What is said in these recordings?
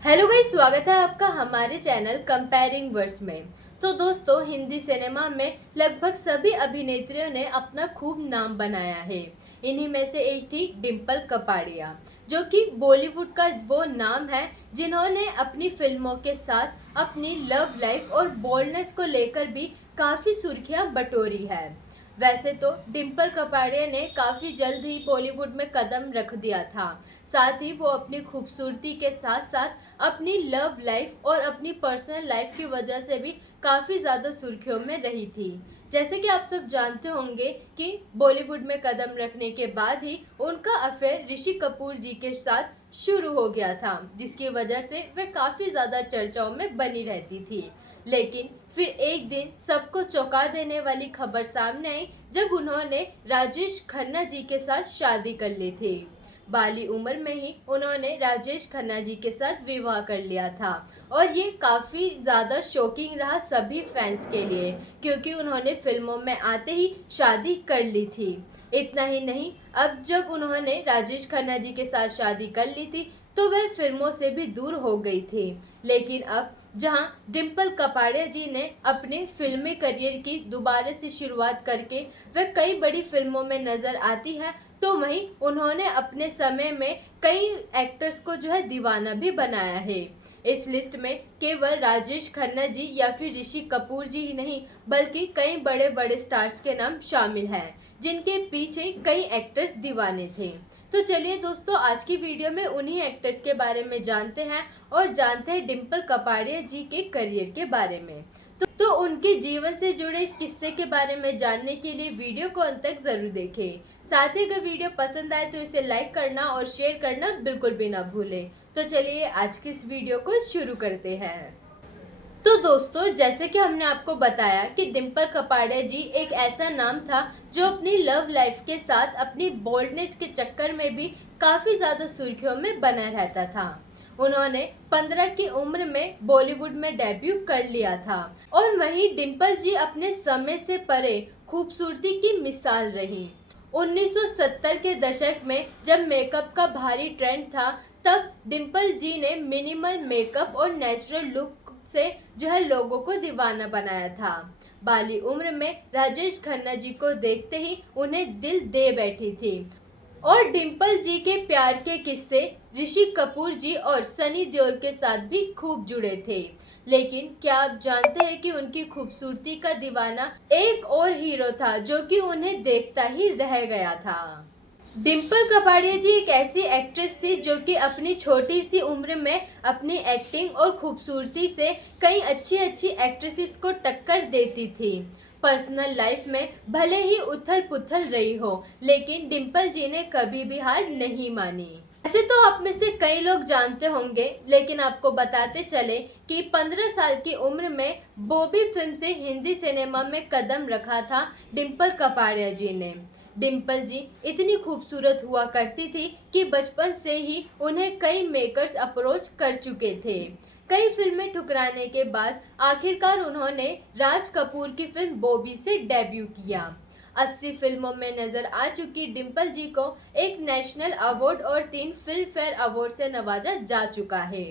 Hello guys, स्वागत है आपका हमारे चैनल कंपेयरिंग वर्ड्स में। तो दोस्तों, हिंदी सिनेमा में लगभग सभी अभिनेत्रियों ने अपना खूब नाम बनाया है। इन्हीं में से एक थी डिम्पल कपाड़िया, जो कि बॉलीवुड का वो नाम है जिन्होंने अपनी फिल्मों के साथ अपनी लव लाइफ और बोल्डनेस को लेकर भी काफ़ी सुर्खियां बटोरी है। वैसे तो डिम्पल कपाड़िया ने काफ़ी जल्द ही बॉलीवुड में कदम रख दिया था। साथ ही वो अपनी खूबसूरती के साथ साथ अपनी लव लाइफ और अपनी पर्सनल लाइफ की वजह से भी काफ़ी ज़्यादा सुर्खियों में रही थी। जैसे कि आप सब जानते होंगे कि बॉलीवुड में कदम रखने के बाद ही उनका अफेयर ऋषि कपूर जी के साथ शुरू हो गया था, जिसकी वजह से वे काफ़ी ज़्यादा चर्चाओं में बनी रहती थी। लेकिन फिर एक दिन सबको चौंका देने वाली खबर सामने आई, जब उन्होंने राजेश खन्ना जी के साथ शादी कर ली थी। बाली उम्र में ही उन्होंने राजेश खन्ना जी के साथ विवाह कर लिया था और ये काफ़ी ज़्यादा शॉकिंग रहा सभी फैंस के लिए, क्योंकि उन्होंने फिल्मों में आते ही शादी कर ली थी। इतना ही नहीं, अब जब उन्होंने राजेश खन्ना जी के साथ शादी कर ली थी तो वह फिल्मों से भी दूर हो गई थी। लेकिन अब जहां डिम्पल कपाड़िया जी ने अपने फिल्मी करियर की दोबारा से शुरुआत करके वह कई बड़ी फिल्मों में नजर आती है, तो वहीं उन्होंने अपने समय में कई एक्टर्स को जो है दीवाना भी बनाया है। इस लिस्ट में केवल राजेश खन्ना जी या फिर ऋषि कपूर जी ही नहीं, बल्कि कई बड़े बड़े स्टार्स के नाम शामिल हैं, जिनके पीछे कई एक्टर्स दीवाने थे। तो चलिए दोस्तों, आज की वीडियो में उन्हीं एक्टर्स के बारे में जानते हैं और जानते हैं डिम्पल कपाड़िया जी के करियर के बारे में। तो उनके जीवन से जुड़े इस किस्से के बारे में जानने के लिए वीडियो को अंत तक जरूर देखें। साथ ही अगर वीडियो पसंद आए तो इसे लाइक करना और शेयर करना बिल्कुल भी ना भूलें। तो चलिए आज की इस वीडियो को शुरू करते हैं। तो दोस्तों, जैसे कि हमने आपको बताया कि डिम्पल कपाड़िया जी एक ऐसा नाम था जो अपनी लव लाइफ के साथ अपनी बोल्डनेस के चक्कर में भी काफ़ी ज़्यादा सुर्खियों में बना रहता था। उन्होंने 15 की उम्र में बॉलीवुड में डेब्यू कर लिया था और वहीं डिम्पल जी अपने समय से परे खूबसूरती की मिसाल रही। 1970 के दशक में जब मेकअप का भारी ट्रेंड था, तब डिम्पल जी ने मिनिमल मेकअप और नेचुरल लुक से जो है लोगों को दीवाना बनाया था। बाली उम्र में राजेश खन्ना जी को देखते ही उन्हें दिल दे बैठी थी और डिम्पल जी के प्यार के किस्से ऋषि कपूर जी और सनी देओल के साथ भी खूब जुड़े थे। लेकिन क्या आप जानते हैं कि उनकी खूबसूरती का दीवाना एक और हीरो था जो कि उन्हें देखता ही रह गया था। डिम्पल कपाड़िया जी एक ऐसी एक्ट्रेस थी जो कि अपनी छोटी सी उम्र में अपनी एक्टिंग और खूबसूरती से कई अच्छी अच्छी एक्ट्रेसेस को टक्कर देती थी। पर्सनल लाइफ में भले ही उथल पुथल रही हो, लेकिन डिम्पल जी ने कभी भी हार नहीं मानी। ऐसे तो आप में से कई लोग जानते होंगे, लेकिन आपको बताते चले कि 15 साल की उम्र में बॉबी फिल्म से हिंदी सिनेमा में कदम रखा था डिम्पल कपाड़िया जी ने। डिम्पल जी इतनी खूबसूरत हुआ करती थी कि बचपन से ही उन्हें कई मेकर्स अप्रोच कर चुके थे। कई फिल्में ठुकराने के बाद आखिरकार उन्होंने राज कपूर की फिल्म बॉबी से डेब्यू किया। 80 फिल्मों में नजर आ चुकी डिम्पल जी को एक नेशनल अवार्ड और 3 फिल्म फेयर अवार्ड से नवाजा जा चुका है।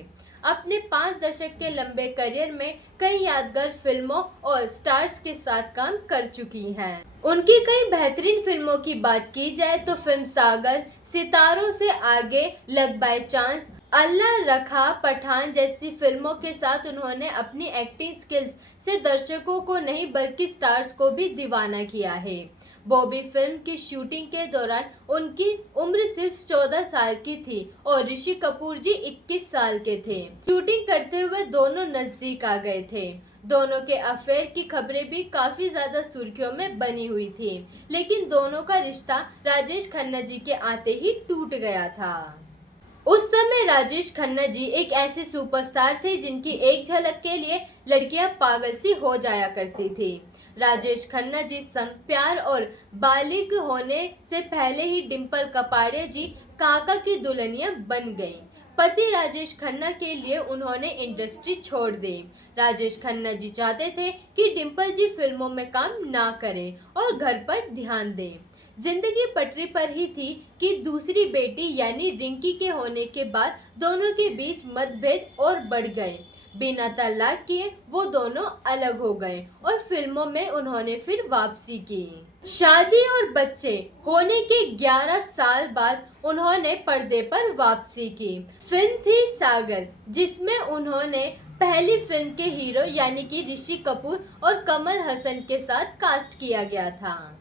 अपने 5 दशक के लंबे करियर में कई यादगार फिल्मों और स्टार्स के साथ काम कर चुकी हैं। उनकी कई बेहतरीन फिल्मों की बात की जाए तो फिल्म सागर, सितारों से आगे, लक बाय चांस, अल्लाह रखा, पठान जैसी फिल्मों के साथ उन्होंने अपनी एक्टिंग स्किल्स से दर्शकों को नहीं बल्कि स्टार्स को भी दीवाना किया है। बॉबी फिल्म की शूटिंग के दौरान उनकी उम्र सिर्फ 14 साल की थी और ऋषि कपूर जी 21 साल के थे। शूटिंग करते हुए दोनों नजदीक आ गए थे। दोनों के अफेयर की खबरें भी काफी ज्यादा सुर्खियों में बनी हुई थी, लेकिन दोनों का रिश्ता राजेश खन्ना जी के आते ही टूट गया था। उस समय राजेश खन्ना जी एक ऐसे सुपरस्टार थे जिनकी एक झलक के लिए लड़कियां पागल सी हो जाया करती थी। राजेश खन्ना जी संग प्यार और बालिग होने से पहले ही डिम्पल कपाड़िया जी काका की दुल्हनिया बन गईं। पति राजेश खन्ना के लिए उन्होंने इंडस्ट्री छोड़ दी। राजेश खन्ना जी चाहते थे कि डिम्पल जी फिल्मों में काम ना करें और घर पर ध्यान दें। जिंदगी पटरी पर ही थी कि दूसरी बेटी यानी रिंकी के होने के बाद दोनों के बीच मतभेद और बढ़ गए। बिना तलाक किए वो दोनों अलग हो गए और फिल्मों में उन्होंने फिर वापसी की। शादी और बच्चे होने के 11 साल बाद उन्होंने पर्दे पर वापसी की। फिल्म थी सागर, जिसमें उन्होंने पहली फिल्म के हीरो यानी कि ऋषि कपूर और कमल हसन के साथ कास्ट किया गया था।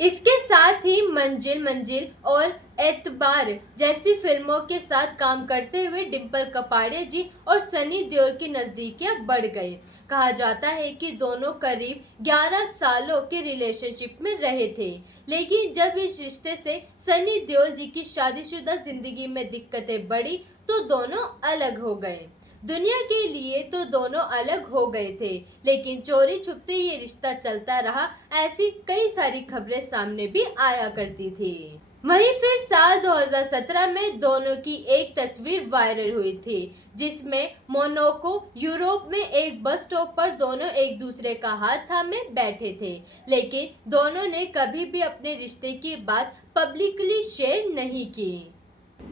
इसके साथ ही मंजिल मंजिल और एतबार जैसी फिल्मों के साथ काम करते हुए डिम्पल कपाड़िया जी और सनी देओल की नजदीकियां बढ़ गई। कहा जाता है कि दोनों करीब 11 सालों के रिलेशनशिप में रहे थे, लेकिन जब इस रिश्ते से सनी देओल जी की शादीशुदा जिंदगी में दिक्कतें बढ़ी तो दोनों अलग हो गए। दुनिया के लिए तो दोनों अलग हो गए थे, लेकिन चोरी छुपते ये रिश्ता चलता रहा। ऐसी कई सारी खबरें सामने भी आया करती थी। वहीं फिर साल 2017 में दोनों की एक तस्वीर वायरल हुई थी, जिसमें मोनाको यूरोप में एक बस स्टॉप पर दोनों एक दूसरे का हाथ थामे बैठे थे, लेकिन दोनों ने कभी भी अपने रिश्ते की बात पब्लिकली शेयर नहीं की।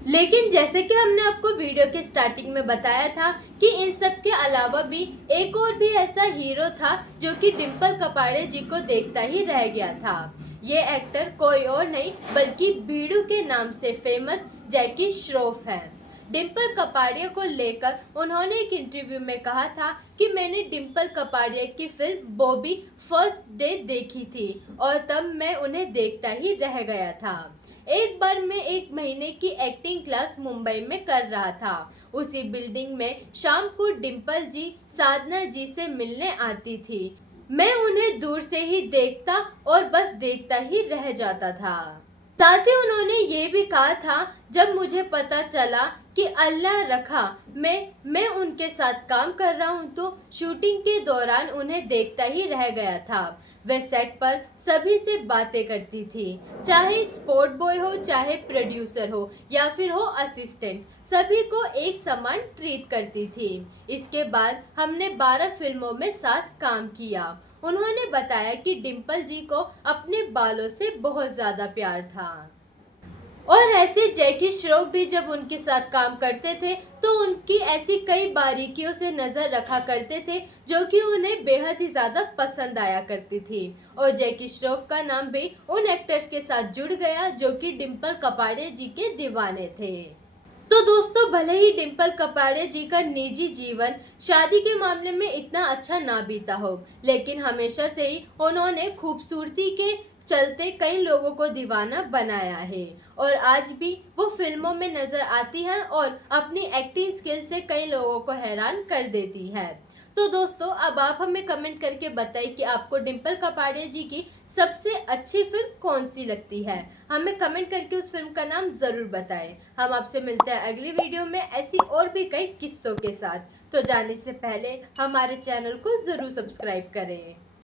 लेकिन जैसे कि हमने आपको वीडियो के स्टार्टिंग में बताया था कि इन सब के अलावा भी एक और भी ऐसा हीरो था जो कि डिम्पल कपाड़िया जी को देखता ही रह गया था। ये एक्टर कोई और नहीं बल्कि भीड़ू के नाम से फेमस जैकी श्रॉफ है। डिम्पल कपाड़िया को लेकर उन्होंने एक इंटरव्यू में कहा था कि मैंने डिम्पल कपाड़िया की फिल्म बॉबी फर्स्ट डे देखी थी और तब मैं उन्हें देखता ही रह गया था। एक बार मैं 1 महीने की एक्टिंग क्लास मुंबई में कर रहा था। उसी बिल्डिंग में शाम को डिम्पल जी साधना जी से मिलने आती थी। मैं उन्हें दूर से ही देखता और बस देखता ही रह जाता था। साथ ही उन्होंने ये भी कहा था, जब मुझे पता चला कि अल्लाह रखा मैं उनके साथ काम कर रहा हूँ तो शूटिंग के दौरान उन्हें देखता ही रह गया था। वह सेट पर सभी से बातें करती थी, चाहे स्पॉट बॉय हो, चाहे प्रोड्यूसर हो या फिर हो असिस्टेंट, सभी को एक समान ट्रीट करती थी। इसके बाद हमने 12 फिल्मों में साथ काम किया। उन्होंने बताया कि डिम्पल जी को अपने बालों से बहुत ज्यादा प्यार था और ऐसे जैकी श्रॉफ भी जब उनके साथ काम करते थे तो उनकी ऐसी कई बारीकियों से नजर रखा करते थे जो कि उन्हें बेहद ही ज्यादा पसंद आया करती थी। और जैकी श्रॉफ का नाम भी उन एक्टर्स के साथ जुड़ गया जो कि डिम्पल कपाड़िया जी के दीवाने थे। तो दोस्तों, भले ही डिम्पल कपाड़िया जी का निजी जीवन शादी के मामले में इतना अच्छा ना बीता हो, लेकिन हमेशा से ही उन्होंने खूबसूरती के चलते कई लोगों को दीवाना बनाया है और आज भी वो फिल्मों में नजर आती है और अपनी एक्टिंग स्किल से कई लोगों को हैरान कर देती है। तो दोस्तों, अब आप हमें कमेंट करके बताइए कि आपको डिम्पल कपाड़िया जी की सबसे अच्छी फिल्म कौन सी लगती है। हमें कमेंट करके उस फिल्म का नाम जरूर बताएं। हम आपसे मिलते हैं अगली वीडियो में ऐसी और भी कई किस्सों के साथ। तो जाने से पहले हमारे चैनल को जरूर सब्सक्राइब करें।